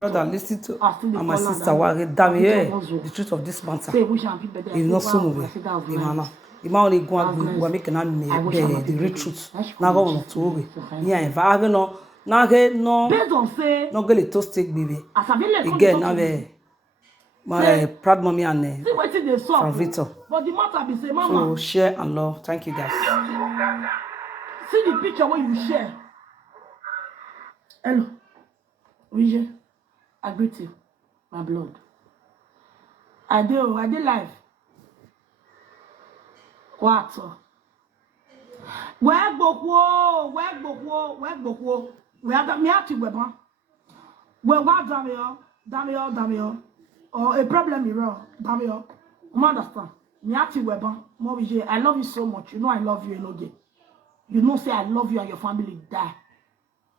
Brother, listen to and my sister Wari Damie, the truth of this matter. If not so no way, Ima only go and we making the real truth. Now go on to we. Yeah, if I no, now get no, no get it to stick baby. Again, now my proud mommy and from Victor. But the matter be say, Mama. So share and love. Thank you guys. See the picture where you share. Hello, Rije. I greet you, my blood. I did live. What? Where gbokwo? Where me ati weban. Where what Damio? Or a problem here, Damio. You understand? Me ati weban. Morije, I love you so much. You know I love you, Enoge. You know say I love you and your family die.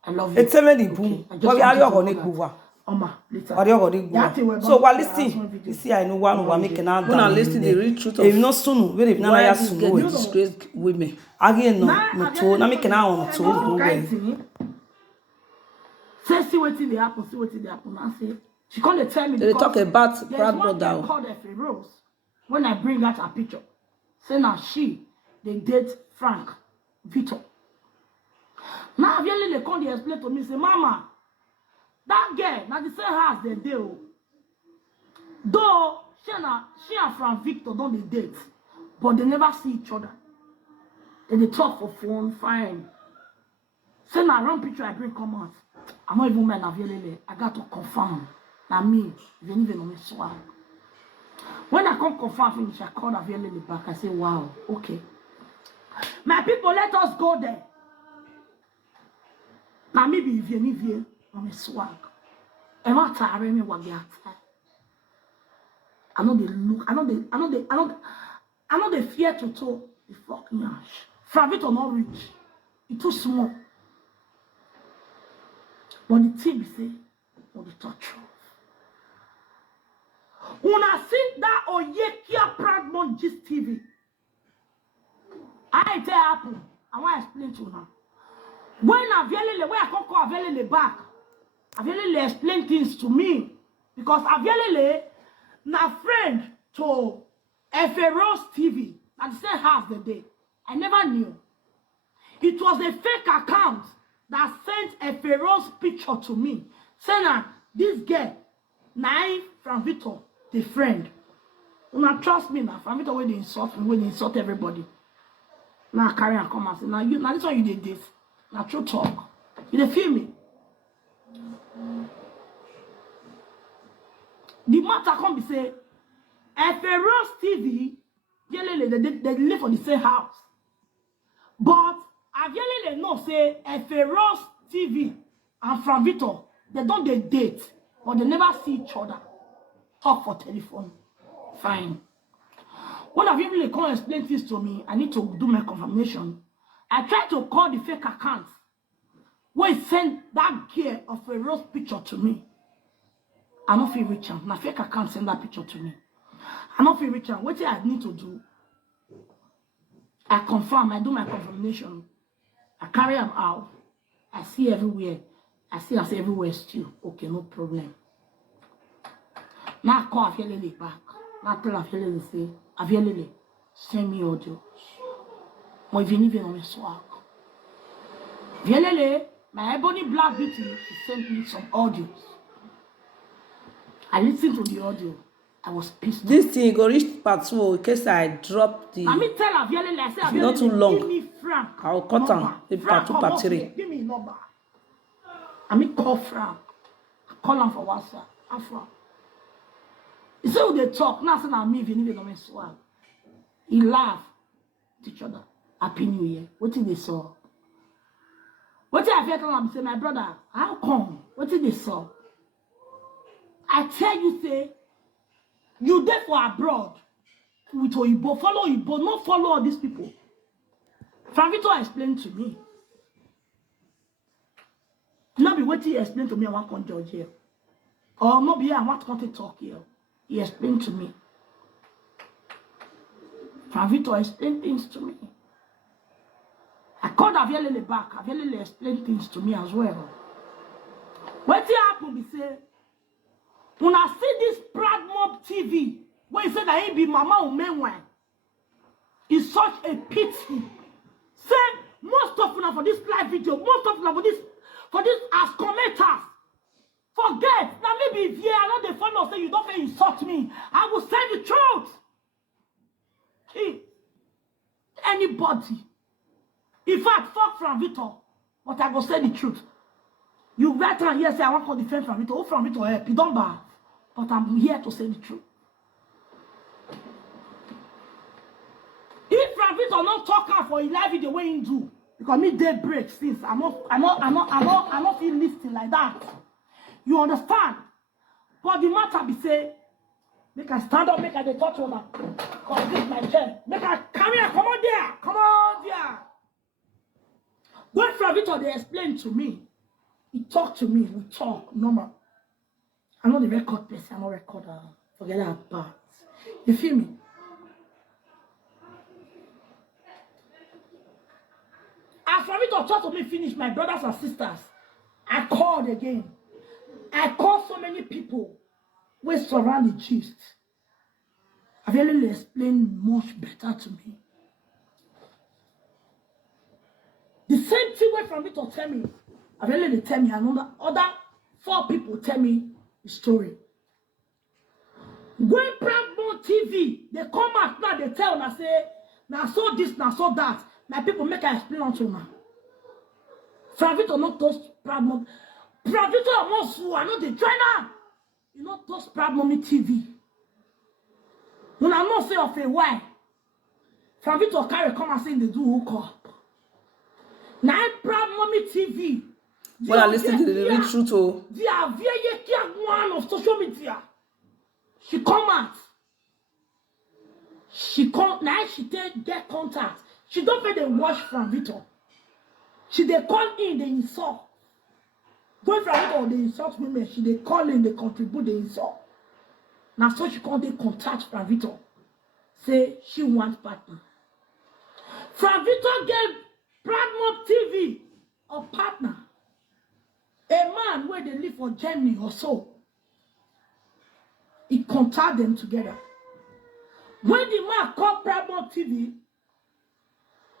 I love you. It's a very boom. What are you going to do? So while listening, you see, I know one making out. When I listen the real truth of, if not soon, very now I have to know disgraced women. Again, no to na making out on to. Say see what they happen. I say she can't tell me. They talk about proud brother. Called her Rose when I bring out her picture. Say now they date Frank Victor. Now they come they explain to me say, Mama. That girl, now the same house they do. Though she and Frank Victor don't date, but they never see each other. They talk for phone, fine. Say now wrong picture I bring come out. I'm not even man available. I got to confirm. Now me, even on me swag. When I come confirm finish, I call available back. I say, wow, okay. My people, let us go there. Now maybe if you on a swag. And what time me what they are. I know they look. I know they fear to talk. The fucking ash. From it or not rich. It's too small. But the thing say, or the touch. When I see that Oyekia Proudmont Gist TV, I tell happen. I want to explain to you now. When I can't call Avielele back, Avielele explain things to me because Avielele na friend to Rose TV at the same house the day. I never knew. It was a fake account that sent Rose picture to me. Saying this girl, Naive from Victor, the friend. Now trust me now, from Victor when they insult everybody. Now carry and come and say, now this one you did this. Now true talk. You feel me? The matter come be say, Rose TV, they live on the same house. But Avielele know say Rose TV and Frank Victor, they don't date, but they never see each other. Talk for telephone. Fine. When Avielele come explain this to me, I need to do my confirmation. I try to call the fake account. When he sent that gear of a Rose picture to me. I don't feel rich. My fake account send that picture to me. I don't feel rich. What I need to do? I confirm. I do my confirmation. I carry them out. I see everywhere. I see everywhere still. Okay, no problem. Now I call Avielele back. Now I tell Avielele say, Avielele, send me audio. Moi venu on me swag. Avielele, my ebony black beauty, she sent me some audios. I listened to the audio. I was pissed. This thing go reach part 2 in case I drop the. Let me tell Avielele, I say Avielele, not too long. Give me Frank. I'll cut on the part 2, part 3. Give me a number. I mean call Frank. I call him for WhatsApp. Afra. He said when they talk, now say na me even on my swag. He laugh at each other. Happy New Year. What did they saw? What did I feel come and say, my brother, how come? What did they saw? I tell you, say, you there for abroad with Oyibo, follow Oyibo, not follow all these people. Frank Victor explained to me. Not be what he explained to me, I want to judge here. Or not be I want to talk here. He explained to me. Frank Victor explained things to me. I called Avielele back. Avielele explained things to me as well. What happened? He said, When I see this Proud Mob TV, where he said that he be Mama Umenwe, it's such a pity. Say, most of them for this live video, most of them for this as commenters. Forget. Now maybe if I know the follow say you don't feel insult me, I will say the truth. Hey, anybody. In fact, fuck from Victor, but I will say the truth. You better and yes, I want to defend from Victor. Who from Victor help? You don't bad. But I'm here to say the truth. If from Victor not talking for a live video way he do, because me day break since I'm not feel listening like that. You understand? But the matter be say, make I stand up, make I dey touch on because this is my chair. Make I come here, come on there, come on there. When from Victor they explain to me, he talk to me, we talk normal. I'm not the record person, I'm not recorder. Forget that part. You feel me? As for me to talk to me finish, my brothers and sisters, I called again. I called so many people who surround the gist. I've really explained much better to me. The same thing way from me to tell me. I've really tell me another other 4 people tell me the story. When Proud Mob TV, they come out now, they tell and I say, now so this, now so that. My people make I explain on to now. Pravito not touch Proud Mob. Pravito almost who I know the China. You not touch Proud Mob TV. When I not say of a why. Pravito carry come and say they do hook up. Now Proud Mob TV. Well, I listen to the real truth. Oh, they are very one of social media. She come out. She come now. She get contact. She don't pay the watch from Victor. She they call in the insult. Going from Victor, they insult women. She they call in, they contribute the insult. Now so she call they contact from Victor. Say she wants partner. From Victor gave Proud Mob TV a partner. A man where they live for Germany or so. He contact them together. When the man called Proud Mob TV,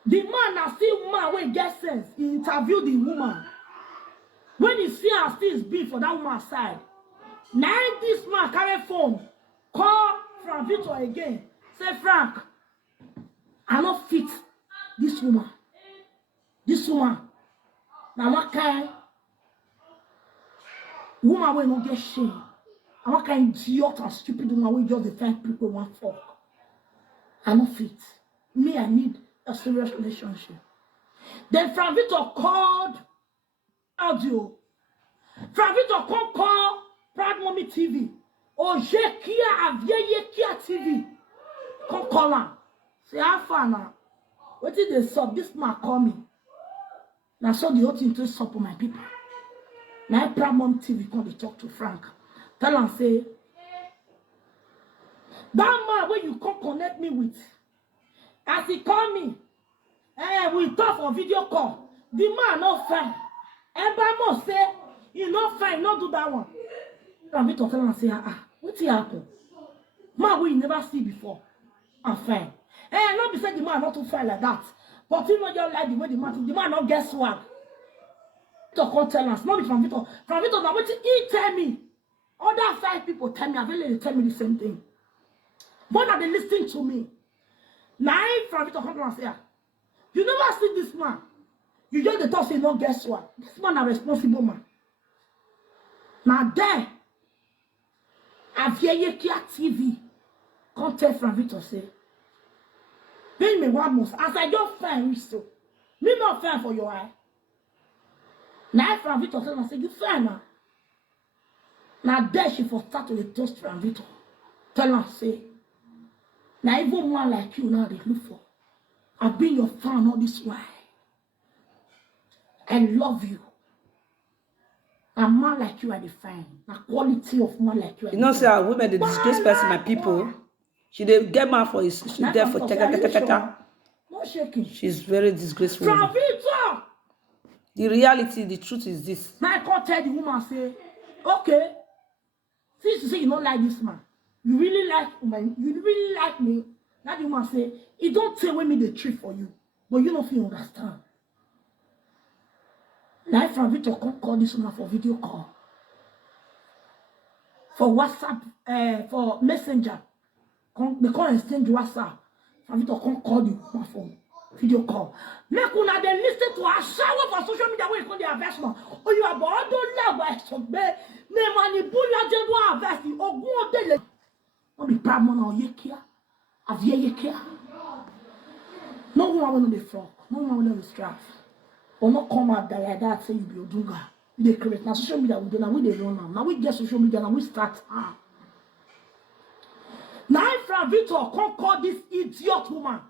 the man has seen woman when he gets sense. He interviewed the woman. When he see her still beef for that woman's side. Now this man carry phone, call Frank Victor again. Say, Frank, I not fit this woman. This woman. Now what kind woman will not get shame. And what kind idiot and stupid woman will just defend people want fuck. I not fit. Me, I need a serious relationship. Then Frank Victor called audio. Frank Victor call Proud Mob TV. Oje Kia Avieye Kia TV. Come call her. Say how far now? What did they sub? This man call me. Now so the whole thing to support my people. Now Proud Mob TV come to talk to Frank. Tell him say that man where you come connect me with. As he call me, we talk for video call. The man not fine. Everybody must say, he not fine, not do that one. And Victor tell him say, what happen? Man we never see before. I'm fine. Not be say the man not too fine like that. But you know just like the way the man not guess what. Victor can't tell us. Not be from Victor. From Victor now what he tell me. Other 5 people tell me, they tell me the same thing. But now they listening to me. Now, from Victor come and say, you never see this man. You just the talk say, no, guess what? This man a responsible man. Now there, Avieye Kia TV, come tell from Victor say, pay me 1 month. As I don't find so, me not fair for your eye. Now from Victor tell me, say, you fair now. Now there she for start to the toast from Victor. Tell her, say, now even one like you now they look for. I've been your fan all this while. I love you. A man like you are the fine. The quality of man like you are. You know, say women the disgrace person, my people. She they get man for his. She there for taka. No shaking. She's very disgraceful. From Victor. The reality, the truth is this. Now I can't tell the woman say, okay, since to say you don't like this man. You really like me. That the woman say, it don't take away me the truth for you. But you don't feel understand. Like from Victor come call this woman for video call. For WhatsApp, for Messenger. They can't exchange WhatsApp. From Victor come call the woman for video call. Make una then listen to her shower for social media where you call the investment. Or you are born don't love by some bed. Ne manipula je do invest. Ogun de le. Don't be proud man or yekia. Avie yekia. No one will be frog. No one will be strapped. Or not come out there like that say you be Odunga. They create now social media we do now we they run now. Now we get social media now we start. Now from Victor come call this idiot woman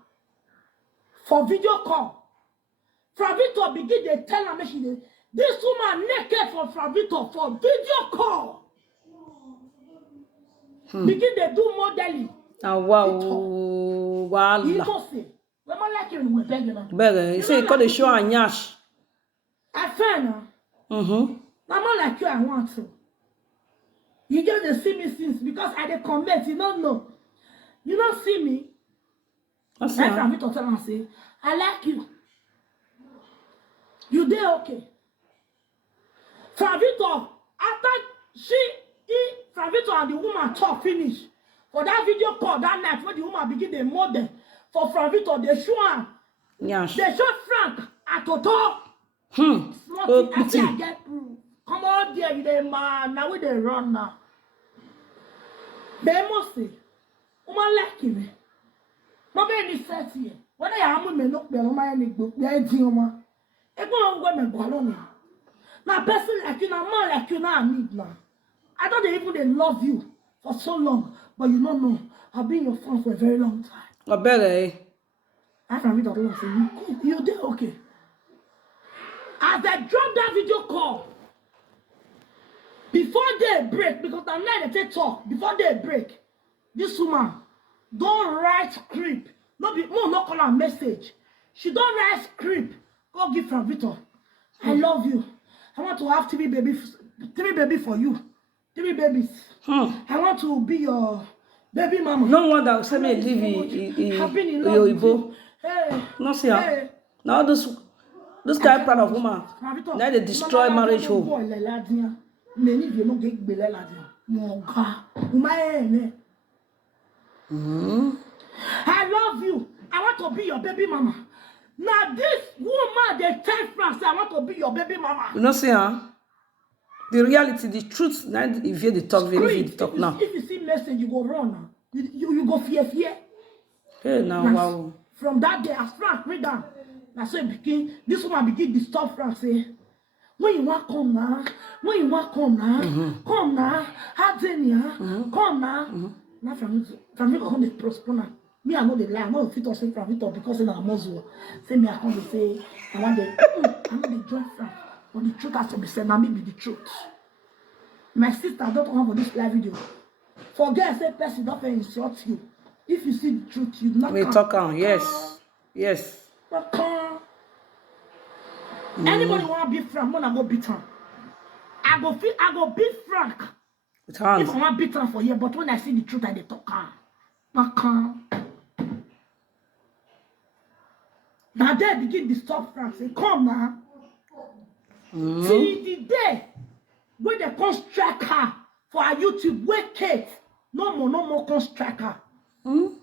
for video call. From Victor begin they tell her this woman naked from Victor for video call. Begin they do modeling. Ah wow. You don't say. When I like you, we beg you. Beg you say call the show Anyash. I find I'm not like you, I want to. You just see me since because I dey comment, you don't know. You don't see me. That's right from Victor tell and say, I like you. You dey okay. From Victor, after from Victor and the woman talk finish. For that video call that night when the woman begin the model for from Victor, they show her. Yes. They show Frank at Toto. I get proof. Come on there with them man. Now we they run now. They must say, woman like me. My baby says here. When I am with me, look, they're my book. They're Dioma. It's going to go on. Now, person like you, now man like you, now I need now. I thought they love you for so long, but you don't know. I've been your friend for a very long time. I bet I can read that and say, you did okay. As they drop that video call, before they break, because the night they talk, before they break, this woman don't write script. No call her message. She don't write script. Go give from Victor. I love you. I want to have three baby for you. 3 babies. I want to be your baby mama. No one that will send me live your Igbo. Hey. No see her. Now this guy proud of woman. Now they destroy marriage home. I love you. I want to be your baby mama. Now this woman, they tell France, I want to be your baby mama. You know see her? The reality, the truth, now if you hear the talk, very talk now. If you see message, you go run now. You go fear. Hey now, wow. From that day, as Frank read down, that's so this woman begin to stop Frank say, when you want come now, come now, come now. Now from me come the postpone. Me I know the lie. I know the fit or say from it because in our muzzle. Say me I come to say I want the I know the joy Frank. But the truth has to be said. Now me be the truth. My sister don't come for this live video. Forget say person don't insult you. If you see the truth, you not. We talk on yes. Anybody want to beat Frank? When I go beat him, I go beat Frank. If I want to beat him for you, but when I see the truth, I dey talk on. Now they begin to stop Frank. Say, come now. See the day when they come strike her for her YouTube, wait Kate. No more come strike her.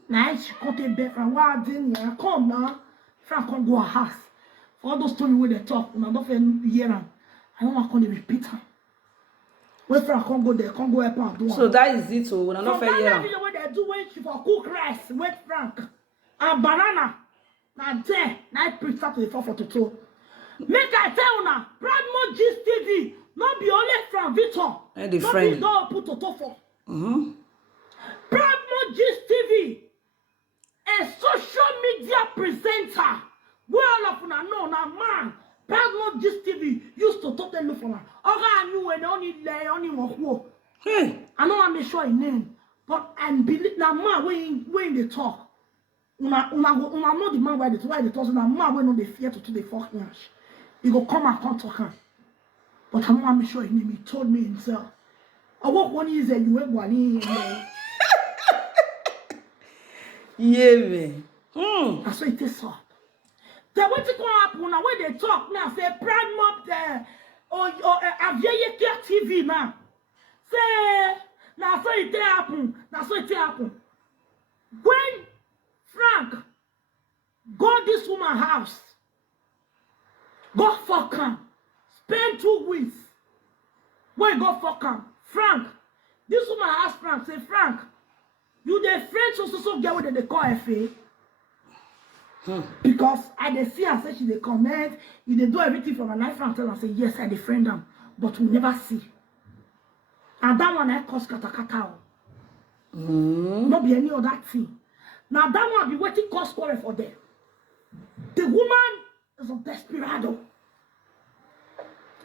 Now she come to bed from wild in here. Come now. Frank come go her house. For all those stories where they talk, when I don't hear them, I don't want to repeat them. When Frank come go there, come go help her do. So that is it. So when I don't hear them. Video where they do when she for cook rice with Frank and banana. Now there, now I preach that to the 442. Make I tell now, Proudmood Gist TV, not be only from Victor. And the not friend. Be no put to for. Proudmood Gist TV, a social media presenter. Where all of una know now, man. Proudmood Gist TV used to talk to look for her. I knew when only one. I know I'm sure his name, but I believe now, man, when they talk, una know the man why they talk. So now, man, when they fear to the fucking ash. He go come and talk her. But I know I'm sure his name. He told me himself. I walk 1 year you ain't one. Yeah, man. That's what it is up. Then what it gonna happen now when they talk now? Say Pride Mob there or Avieye TV now. Say now so it happen. Now so it happen. When Frank go this woman house, go fuck him, spend 2 weeks. When go fuck him, Frank, this woman ask Frank, say Frank, you the friend so get what they call FA. Because I dey see her say she dey comment, you dey do everything from her life. Frank tell her say yes, I dey friend them, but we never see. And that one I cause kata. Not be any other thing. Now that one be waiting cause quarrel for them. The woman is a desperado.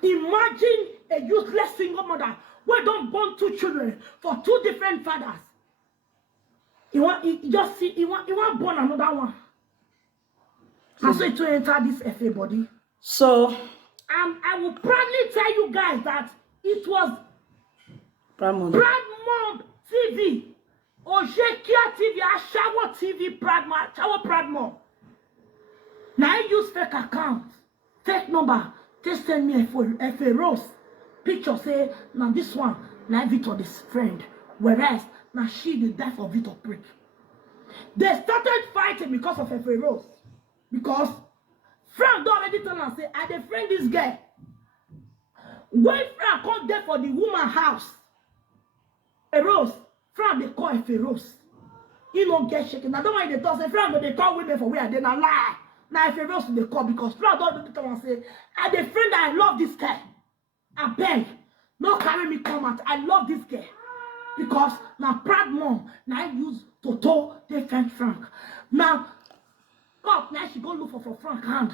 Imagine a useless single mother who don't born 2 children for 2 different fathers. He want born another one. And so to enter this FA body. So I will proudly tell you guys that it was Pride Mob TV, Ojekia TV, Ashawo TV, Pride Mob. Now I use fake account, fake number. They send me a rose picture. Say now this one, now Victor this friend, whereas now she the death of Victor prick. They started fighting because of a rose, because Frank don't already tell us say I dey friend this girl. When Frank come there for the woman house, a rose, Frank they call a rose. He don't get shaken. Now don't mind they talk say Frank but they call women for where they not lie. Now if a rose they call because Frank don't tell us say I dey friend that I love this guy. I beg, no carry me come out. I love this girl because now Pride Mob now I use Toto they friend Frank. Now God now she go look for Frank hand.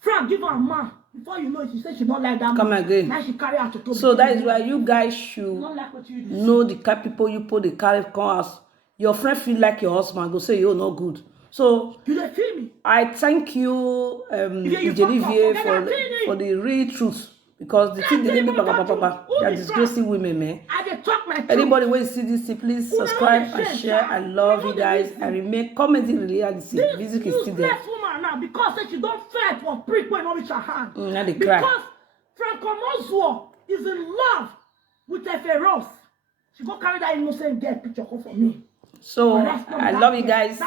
Frank give her a man. Before you know it, she said she don't like that. Come man. again. Now she carry her to Toby. So that is why you guys should Like what you do. know the kind of people you put the carry come as your friend feel like your husband go say you're not good. So You don't feel me? I thank you, you Olivier, fuck up. for the real truth. Because the thing they didn't they are disgracing women, man. I dey talk my truth. Anybody when you see this, please subscribe and share. I love you guys. I remain commenting reality. Music is still there. This woman now because she don't fight for prick when not reach her hand. Now they cry. Because Franco Moswo is in love with a Rose. She go carry that innocent girl picture come for me. So I love you guys.